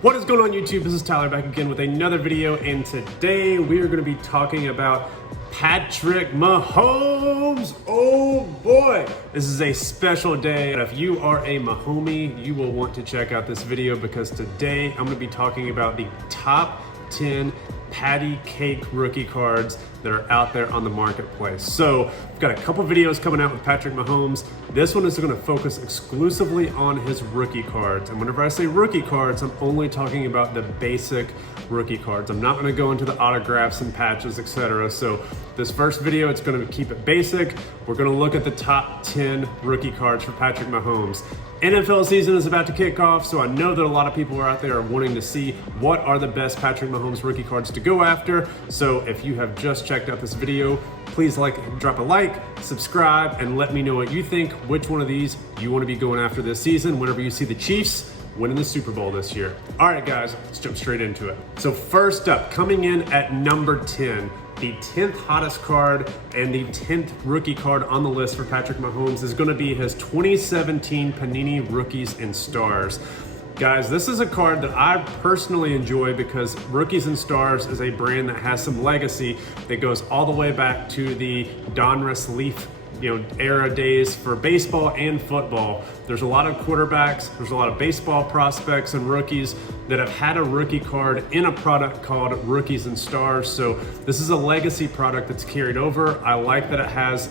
What is going on YouTube? This is Tyler back again with another video, and today we are going to be talking about Patrick Mahomes. Oh boy, this is a special day. If you are a Mahomie, you will want to check out this video because today I'm going to be talking about the top 10 patty cake rookie cards that are out there on the marketplace. So we've got a couple videos coming out with Patrick Mahomes. This one is going to focus exclusively on his rookie cards. And whenever I say rookie cards, I'm only talking about the basic rookie cards. I'm not going to go into the autographs and patches, etc. So this first video, it's going to keep it basic. We're going to look at the top 10 rookie cards for Patrick Mahomes. NFL season is about to kick off, so I know that a lot of people are out there wanting to see what are the best Patrick Mahomes rookie cards to go after. So if you have just checked out this video, please drop a like, subscribe, and let me know what you think, which one of these you want to be going after this season whenever you see the Chiefs winning the Super Bowl this year. All right, guys, let's jump straight into it. So first up, coming in at number 10, the 10th hottest card and the 10th rookie card on the list for Patrick Mahomes is going to be his 2017 Panini Rookies and Stars. Guys, this is a card that I personally enjoy because Rookies and Stars is a brand that has some legacy that goes all the way back to the Donruss Leaf era days for baseball and football. There's a lot of quarterbacks, there's a lot of baseball prospects and rookies that have had a rookie card in a product called Rookies and Stars. So this is a legacy product that's carried over. I like that it has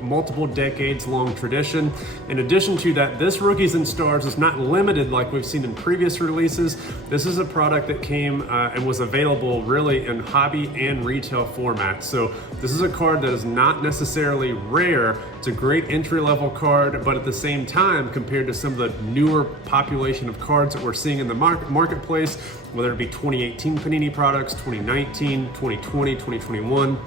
multiple decades long tradition. In addition to that, this Rookies and Stars is not limited like we've seen in previous releases. This is a product that came and was available really in hobby and retail formats. So this is a card that is not necessarily rare. It's a great entry-level card, but at the same time, compared to some of the newer population of cards that we're seeing in the marketplace, whether it be 2018 Panini products, 2019, 2020, 2021,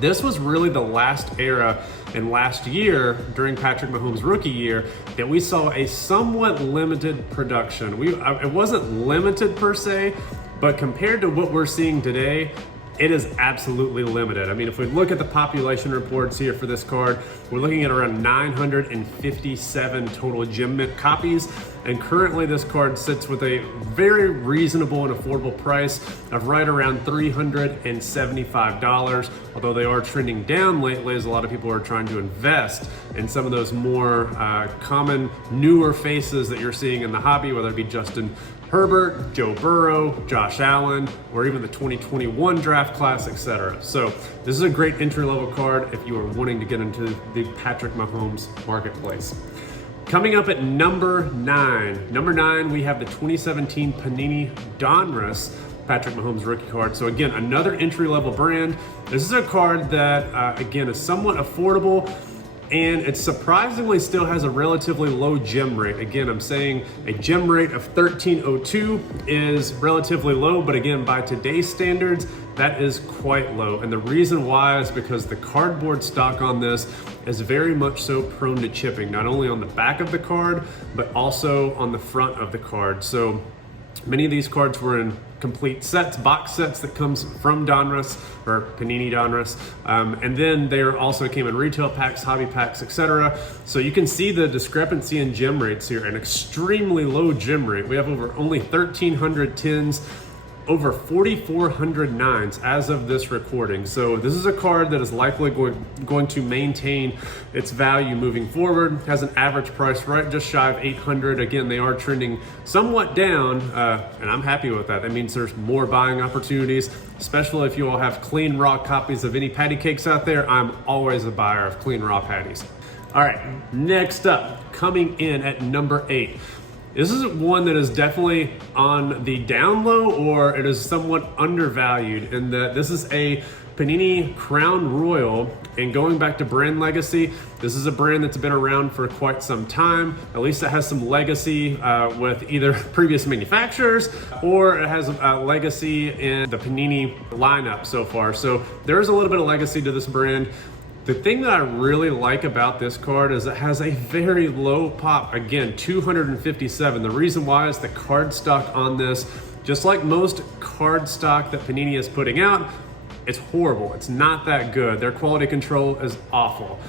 this was really the last era and last year during Patrick Mahomes' rookie year that we saw a somewhat limited production. It wasn't limited per se, but compared to what we're seeing today, it is absolutely limited. I mean, if we look at the population reports here for this card, we're looking at around 957 total gem mint copies. And currently this card sits with a very reasonable and affordable price of right around $375. Although they are trending down lately as a lot of people are trying to invest in some of those more common newer faces that you're seeing in the hobby, whether it be Justin Herbert, Joe Burrow, Josh Allen, or even the 2021 draft class, etc. So this is a great entry-level card if you are wanting to get into the Patrick Mahomes marketplace. Coming up at number 9. Number 9, we have the 2017 Panini Donruss Patrick Mahomes rookie card. So again, another entry-level brand. This is a card that, again, is somewhat affordable, and it surprisingly still has a relatively low gem rate. Again, I'm saying a gem rate of 1302 is relatively low, but again, by today's standards, that is quite low. And the reason why is because the cardboard stock on this is very much so prone to chipping, not only on the back of the card, but also on the front of the card. So many of these cards were in complete sets, box sets that comes from Donruss or Panini Donruss, and then they also came in retail packs, hobby packs, etc. So you can see the discrepancy in gem rates here, an extremely low gem rate. We have over only 1,300 10s, over 4,400 9s as of this recording. So this is a card that is likely going to maintain its value moving forward. Has an average price right just shy of 800. Again, they are trending somewhat down, and I'm happy with that. That means there's more buying opportunities, especially if you all have clean raw copies of any patty cakes out there. I'm always a buyer of clean raw patties. All right, next up, coming in at number 8. This is one that is definitely on the down low, or it is somewhat undervalued in that this is a Panini Crown Royal. And going back to brand legacy, this is a brand that's been around for quite some time. At least it has some legacy with either previous manufacturers, or it has a legacy in the Panini lineup so far. So there is a little bit of legacy to this brand. The thing that I really like about this card is it has a very low pop. Again, 257. The reason why is the card stock on this, just like most card stock that Panini is putting out, It's horrible. It's not that good. Their quality control is awful.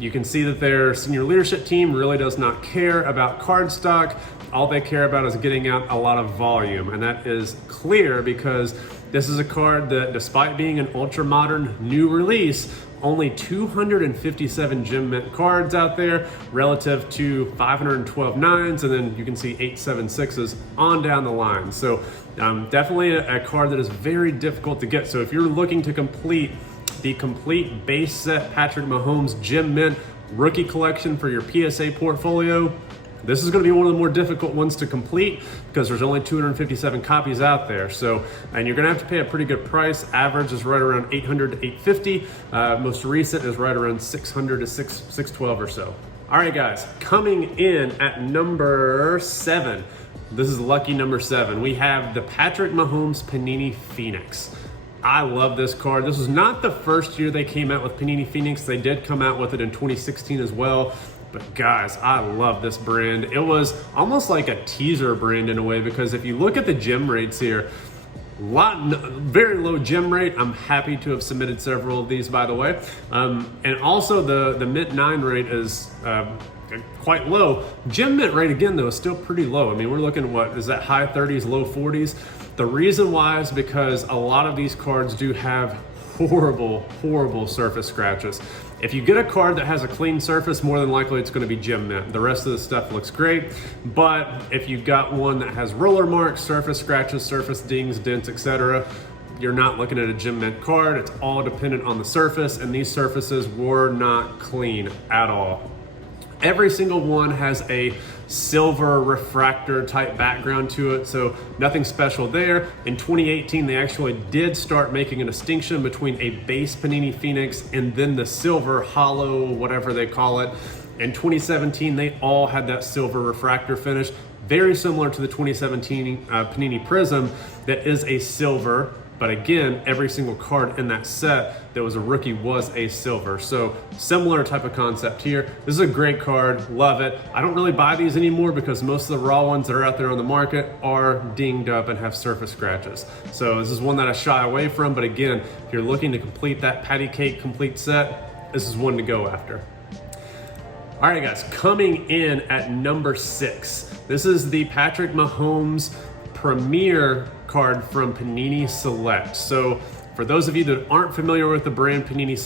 You can see that their senior leadership team really does not care about cardstock. All they care about is getting out a lot of volume, and that is clear because this is a card that, despite being an ultra modern new release, only 257 gem mint cards out there relative to 512 nines, and then you can see 876s on down the line. So definitely a card that is very difficult to get. So if you're looking to complete the complete base set Patrick Mahomes gem mint rookie collection for your PSA portfolio, this is going to be one of the more difficult ones to complete because there's only 257 copies out there. So, and you're going to have to pay a pretty good price. Average is right around 800 to 850. Most recent is right around 600 to 612 or so. All right, guys, coming in at number 7. This is lucky number 7. We have the Patrick Mahomes Panini Phoenix. I love this card. This was not the first year they came out with Panini Phoenix. They did come out with it in 2016 as well. But guys, I love this brand. It was almost like a teaser brand in a way, because if you look at the gem rates here, very low gem rate. I'm happy to have submitted several of these, by the way. And also the mint 9 rate is quite low. Gem mint rate, again, though, is still pretty low. I mean, we're looking at, what is that, high 30s, low 40s? The reason why is because a lot of these cards do have horrible surface scratches. If you get a card that has a clean surface, more than likely it's going to be gem mint. The rest of the stuff looks great, but if you've got one that has roller marks, surface scratches, surface dings, dents, etc., you're not looking at a gem mint card. It's all dependent on the surface, and these surfaces were not clean at all. Every single one has a silver refractor type background to it, so nothing special there. In 2018, they actually did start making a distinction between a base Panini Phoenix and then the silver hollow, whatever they call it. In 2017, they all had that silver refractor finish, very similar to the 2017 Panini Prism that is a silver. But again, every single card in that set that was a rookie was a silver. So similar type of concept here. This is a great card, love it. I don't really buy these anymore because most of the raw ones that are out there on the market are dinged up and have surface scratches. So this is one that I shy away from. But again, if you're looking to complete that patty cake complete set, this is one to go after. All right, guys, coming in at number 6. This is the Patrick Mahomes Premier card from Panini Select. So for those of you that aren't familiar with the brand Panini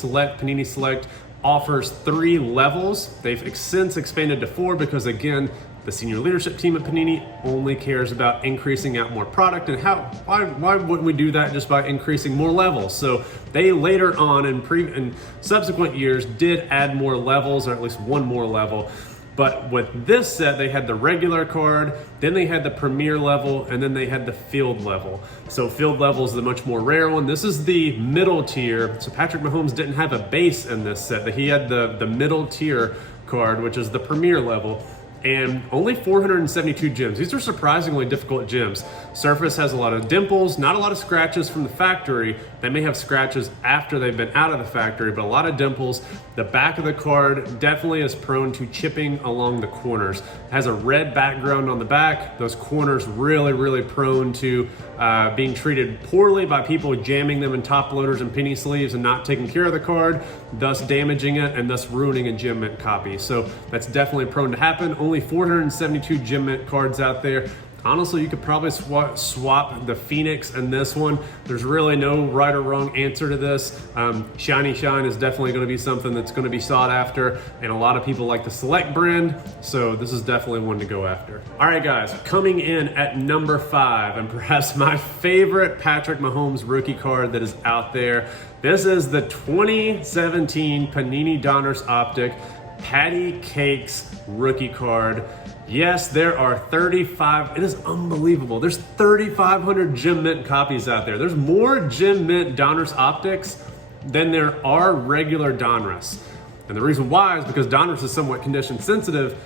Select offers 3 levels. They've since expanded to 4 because, again, the senior leadership team at Panini only cares about increasing out more product, and why wouldn't we do that just by increasing more levels? So they later on in subsequent years did add more levels, or at least one more level. But with this set, they had the regular card, then they had the premier level, and then they had the field level. So field level is the much more rare one. This is the middle tier. So Patrick Mahomes didn't have a base in this set, but he had the middle tier card, which is the premier level. And only 472 gems. These are surprisingly difficult gems. Surface has a lot of dimples, not a lot of scratches from the factory. They may have scratches after they've been out of the factory, but a lot of dimples. The back of the card definitely is prone to chipping along the corners. It has a red background on the back. Those corners really prone to being treated poorly by people jamming them in top loaders and penny sleeves and not taking care of the card, thus damaging it and thus ruining a gem mint copy. So that's definitely prone to happen. Only 472 gem mint cards out there. Honestly, you could probably swap the Phoenix and this one. There's really no right or wrong answer to this. Shiny Shine is definitely going to be something that's going to be sought after, and a lot of people like the Select brand, so this is definitely one to go after. All right, guys, coming in at number 5, and perhaps my favorite Patrick Mahomes rookie card that is out there. This is the 2017 Panini Donruss Optic Patty Cakes rookie card. Yes, there are 35, it is unbelievable. There's 3,500 gem mint copies out there. There's more gem mint Donruss Optics than there are regular Donruss. And the reason why is because Donruss is somewhat condition sensitive.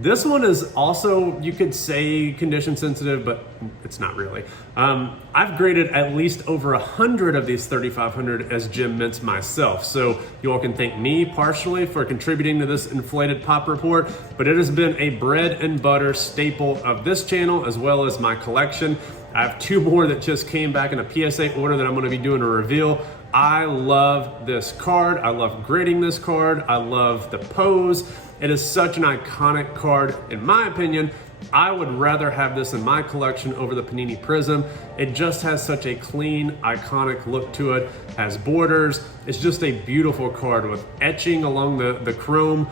This one is also, you could say, condition sensitive, but it's not really. I've graded at least over 100 of these 3,500 as gem mints myself. So you all can thank me partially for contributing to this inflated pop report, but it has been a bread and butter staple of this channel as well as my collection. I have 2 more that just came back in a PSA order that I'm going to be doing a reveal. I love this card. I love grading this card. I love the pose. It is such an iconic card, in my opinion. I would rather have this in my collection over the Panini Prism. It just has such a clean, iconic look to it, has borders. It's just a beautiful card with etching along the chrome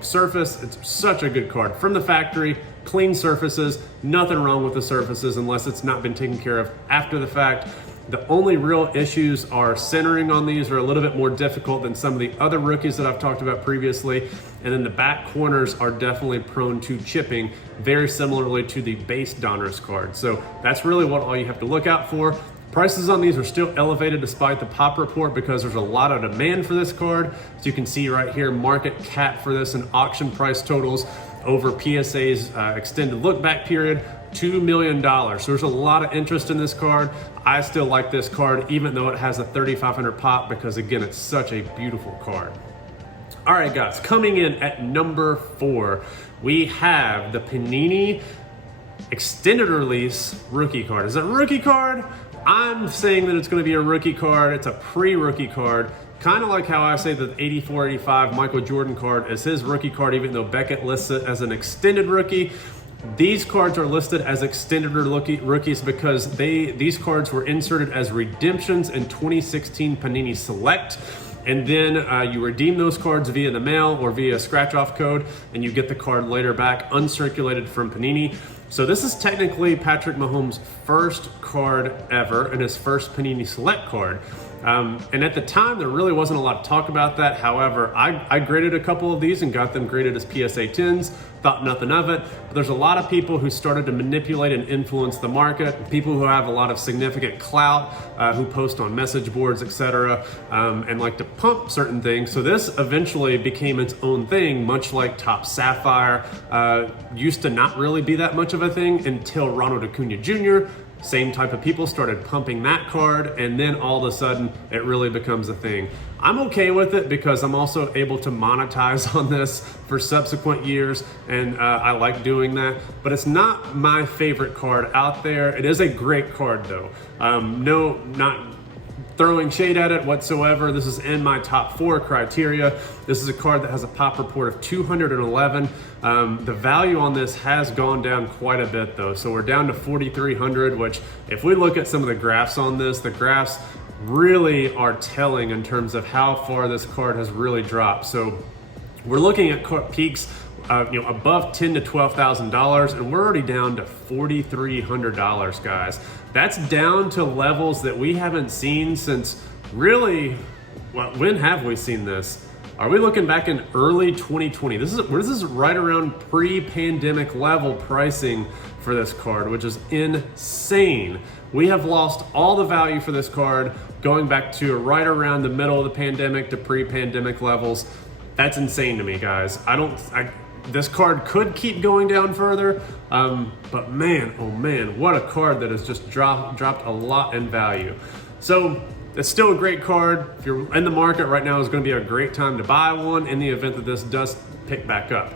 surface. It's such a good card. From the factory, clean surfaces, nothing wrong with the surfaces unless it's not been taken care of after the fact. The only real issues are centering on these are a little bit more difficult than some of the other rookies that I've talked about previously. And then the back corners are definitely prone to chipping, very similarly to the base Donruss card. So that's really what all you have to look out for. Prices on these are still elevated despite the pop report because there's a lot of demand for this card. As you can see right here, market cap for this and auction price totals over PSA's extended look back period, $2 million. So there's a lot of interest in this card. I still like this card, even though it has a 3,500 pop, because again, it's such a beautiful card. All right, guys, coming in at number 4, we have the Panini extended release rookie card. Is it a rookie card? I'm saying that it's going to be a rookie card. It's a pre-rookie card. Kind of like how I say that the 84-85 Michael Jordan card is his rookie card, even though Beckett lists it as an extended rookie. These cards are listed as extended rookies because these cards were inserted as redemptions in 2016 Panini Select. And then you redeem those cards via the mail or via a scratch-off code, and you get the card later back uncirculated from Panini. So this is technically Patrick Mahomes' first card ever and his first Panini Select card. And at the time, there really wasn't a lot to talk about that. However, I graded a couple of these and got them graded as PSA 10s, thought nothing of it. But there's a lot of people who started to manipulate and influence the market, people who have a lot of significant clout, who post on message boards, etc., and like to pump certain things. So this eventually became its own thing, much like Top Sapphire used to not really be that much of a thing until Ronald Acuna Jr., same type of people started pumping that card, and then all of a sudden it really becomes a thing. I'm okay with it because I'm also able to monetize on this for subsequent years, and I like doing that, but it's not my favorite card out there. It is a great card though. No, not throwing shade at it whatsoever. This is in my top 4 criteria. This is a card that has a pop report of 211. The value on this has gone down quite a bit though. So we're down to 4,300, which if we look at some of the graphs on this, the graphs really are telling in terms of how far this card has really dropped. So we're looking at peaks above $10,000 to $12,000, and we're already down to $4,300, guys. That's down to levels that we haven't seen since really, well, when have we seen this? Are we looking back in early 2020? This is right around pre-pandemic level pricing for this card, which is insane. We have lost all the value for this card going back to right around the middle of the pandemic to pre-pandemic levels. That's insane to me, guys. This card could keep going down further, but man, oh man, what a card that has just dropped a lot in value. So it's still a great card. If you're in the market right now, it's going to be a great time to buy one in the event that this does pick back up.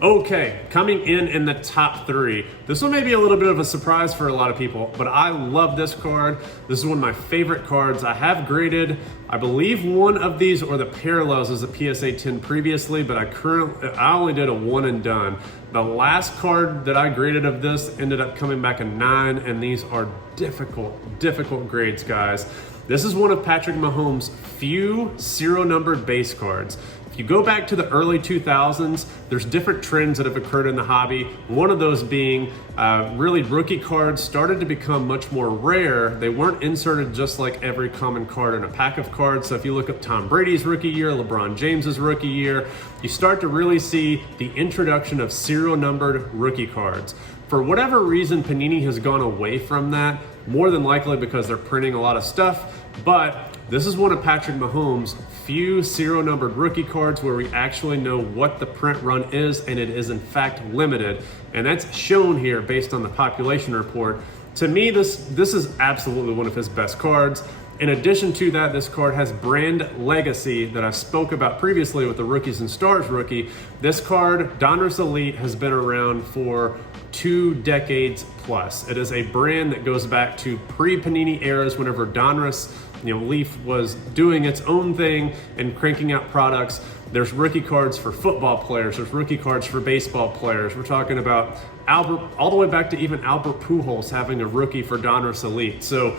Okay, coming in the top 3. This one may be a little bit of a surprise for a lot of people, but I love this card. This is one of my favorite cards. I have graded, I believe, one of these or the parallels as a PSA 10 previously, but I only did a one and done. The last card that I graded of this ended up coming back a 9, and these are difficult grades, guys. This is one of Patrick Mahomes' few serial numbered base cards. If you go back to the early 2000s, there's different trends that have occurred in the hobby. One of those being really rookie cards started to become much more rare. They weren't inserted just like every common card in a pack of cards. So if you look at Tom Brady's rookie year, LeBron James's rookie year, you start to really see the introduction of serial numbered rookie cards. For whatever reason, Panini has gone away from that, more than likely because they're printing a lot of stuff, but this is one of Patrick Mahomes' few serial numbered rookie cards where we actually know what the print run is, and it is in fact limited. And that's shown here based on the population report. To me, this is absolutely one of his best cards. In addition to that, this card has brand legacy that I spoke about previously with the Rookies and Stars rookie. This card, Donruss Elite, has been around for 2 decades plus. It is a brand that goes back to pre-Panini eras, whenever Donruss, Leaf was doing its own thing and cranking out products. There's rookie cards for football players. There's rookie cards for baseball players. We're talking about Albert, all the way back to even Albert Pujols having a rookie for Donruss Elite. So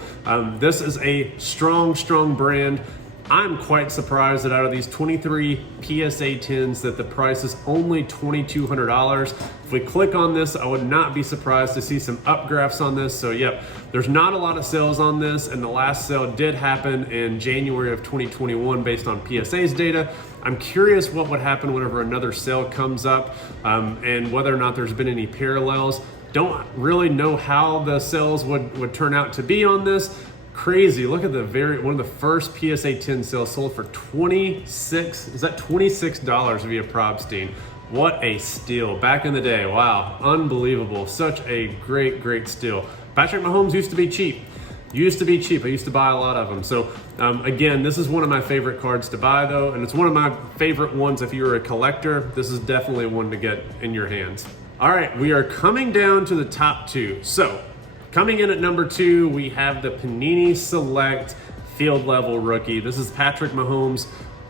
this is a strong, strong brand. I'm quite surprised that out of these 23 PSA 10s that the price is only $2,200. If we click on this, I would not be surprised to see some upgrafts on this. So yep, there's not a lot of sales on this, and the last sale did happen in January of 2021 based on PSA's data. I'm curious what would happen whenever another sale comes up, and whether or not there's been any parallels. Don't really know how the sales would turn out to be on this. Crazy, look at one of the first PSA 10 sales sold for $26 via Probstein. What a steal back in the day. Wow, unbelievable. Such a great, great steal. Patrick Mahomes used to be cheap. I used to buy a lot of them. So again, this is one of my favorite cards to buy though, and it's one of my favorite ones if you're a collector. This is definitely one to get in your hands. All right, we are coming down to the top 2. So coming in at number 2, we have the Panini Select Field Level Rookie. This is Patrick Mahomes'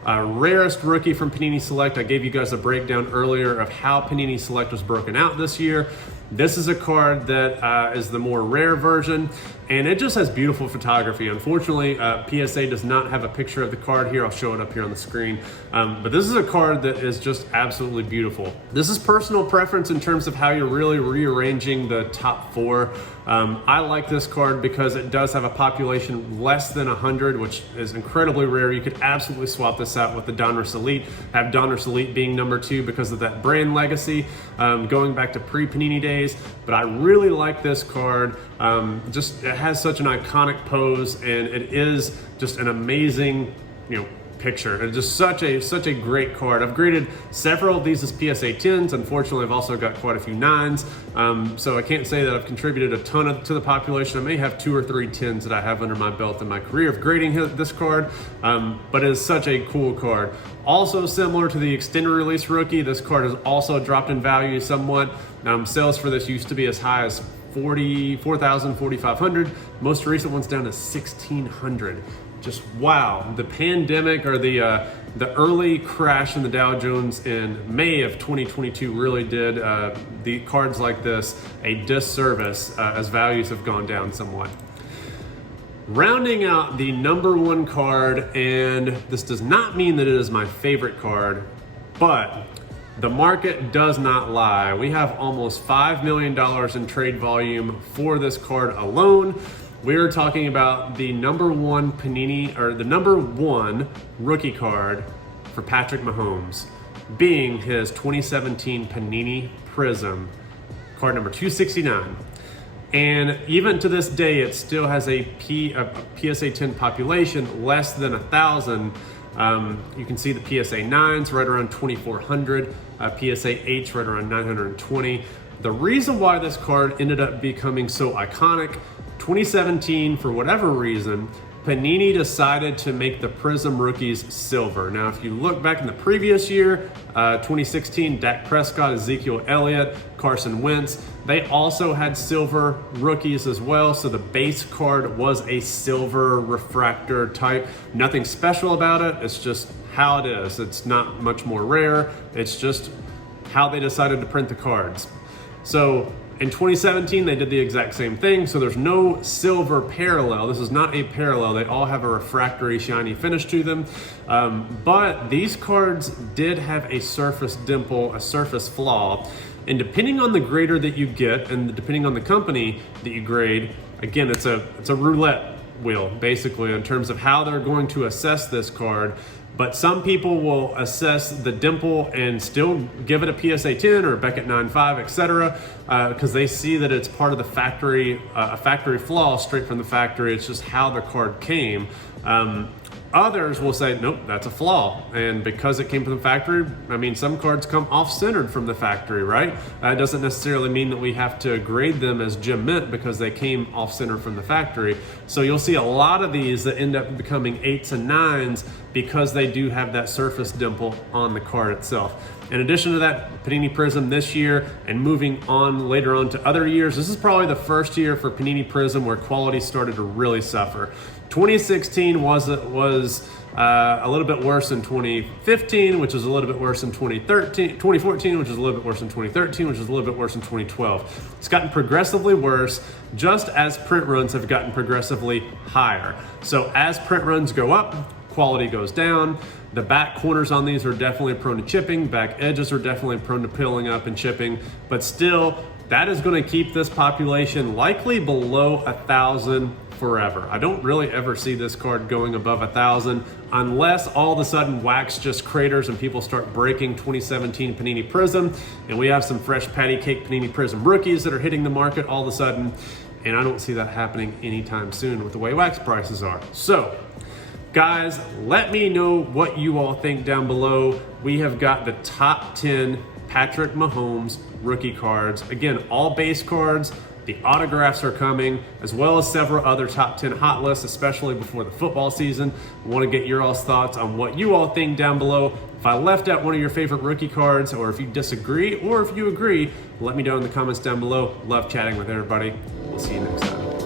rarest rookie from Panini Select. I gave you guys a breakdown earlier of how Panini Select was broken out this year. This is a card that is the more rare version, and it just has beautiful photography. Unfortunately, PSA does not have a picture of the card here. I'll show it up here on the screen. But this is a card that is just absolutely beautiful. This is personal preference in terms of how you're really rearranging the top 4. I like this card because it does have a population less than 100, which is incredibly rare. You could absolutely swap this out with the Donruss Elite, have Donruss Elite being number 2 because of that brand legacy, going back to pre-Panini days. But I really like this card. Just it has such an iconic pose, and it is just an amazing, picture. It's just such a great card. I've graded several of these as PSA 10s. Unfortunately, I've also got quite a few 9s. So I can't say that I've contributed a ton to the population. I may have 2 or 3 10s that I have under my belt in my career of grading this card, but it is such a cool card. Also similar to the extended release rookie, this card has also dropped in value somewhat. Sales for this used to be as high as $4,000, $4,500. Most recent one's down to $1,600. Just wow. The pandemic, or the early crash in the Dow Jones in May of 2022 really did the cards like this a disservice as values have gone down somewhat. Rounding out the number 1 card, and this does not mean that it is my favorite card, but the market does not lie. We have almost $5 million in trade volume for this card alone. We're talking about the number 1 Panini, or the number 1 rookie card for Patrick Mahomes, being his 2017 Panini Prism, card number 269. And even to this day, it still has a PSA 10 population less than 1,000. You can see the PSA 9s right around 2,400, PSA 8s right around 920. The reason why this card ended up becoming so iconic, 2017, for whatever reason, Panini decided to make the Prism rookies silver. Now, if you look back in the previous year, 2016, Dak Prescott, Ezekiel Elliott, Carson Wentz, they also had silver rookies as well. So the base card was a silver refractor type. Nothing special about it. It's just how it is. It's not much more rare. It's just how they decided to print the cards. So in 2017, they did the exact same thing, so there's no silver parallel. This is not a parallel. They all have a refractory, shiny finish to them. But these cards did have a surface dimple, a surface flaw. And depending on the grader that you get, and depending on the company that you grade, again, it's a roulette wheel, basically, in terms of how they're going to assess this card. But some people will assess the dimple and still give it a PSA 10 or a Beckett 9.5, etc., because they see that it's part of the factory, a factory flaw straight from the factory. It's just how the card came. Others will say, nope, that's a flaw. And because it came from the factory, I mean, some cards come off-centered from the factory, right? That doesn't necessarily mean that we have to grade them as gem mint because they came off-center from the factory. So you'll see a lot of these that end up becoming 8s and 9s because they do have that surface dimple on the card itself. In addition to that, Panini Prism this year and moving on later on to other years, this is probably the first year for Panini Prism where quality started to really suffer. 2016 was a little bit worse than 2015, which is a little bit worse than 2014, which is a little bit worse than 2013, which is a little bit worse than 2012. It's gotten progressively worse, just as print runs have gotten progressively higher. So as print runs go up, quality goes down. The back corners on these are definitely prone to chipping. Back edges are definitely prone to peeling up and chipping, but still, that is going to keep this population likely below 1,000 forever. I don't really ever see this card going above 1,000 unless all of a sudden wax just craters and people start breaking 2017 Panini Prism, and we have some fresh patty cake Panini Prism rookies that are hitting the market all of a sudden, and I don't see that happening anytime soon with the way wax prices are. So, guys, let me know what you all think down below. We have got the top 10 Patrick Mahomes rookie cards. Again, all base cards. The autographs are coming, as well as several other top 10 hot lists, especially before the football season. I want to get your all's thoughts on what you all think down below. If I left out one of your favorite rookie cards, or if you disagree, or if you agree, let me know in the comments down below. Love chatting with everybody. We'll see you next time.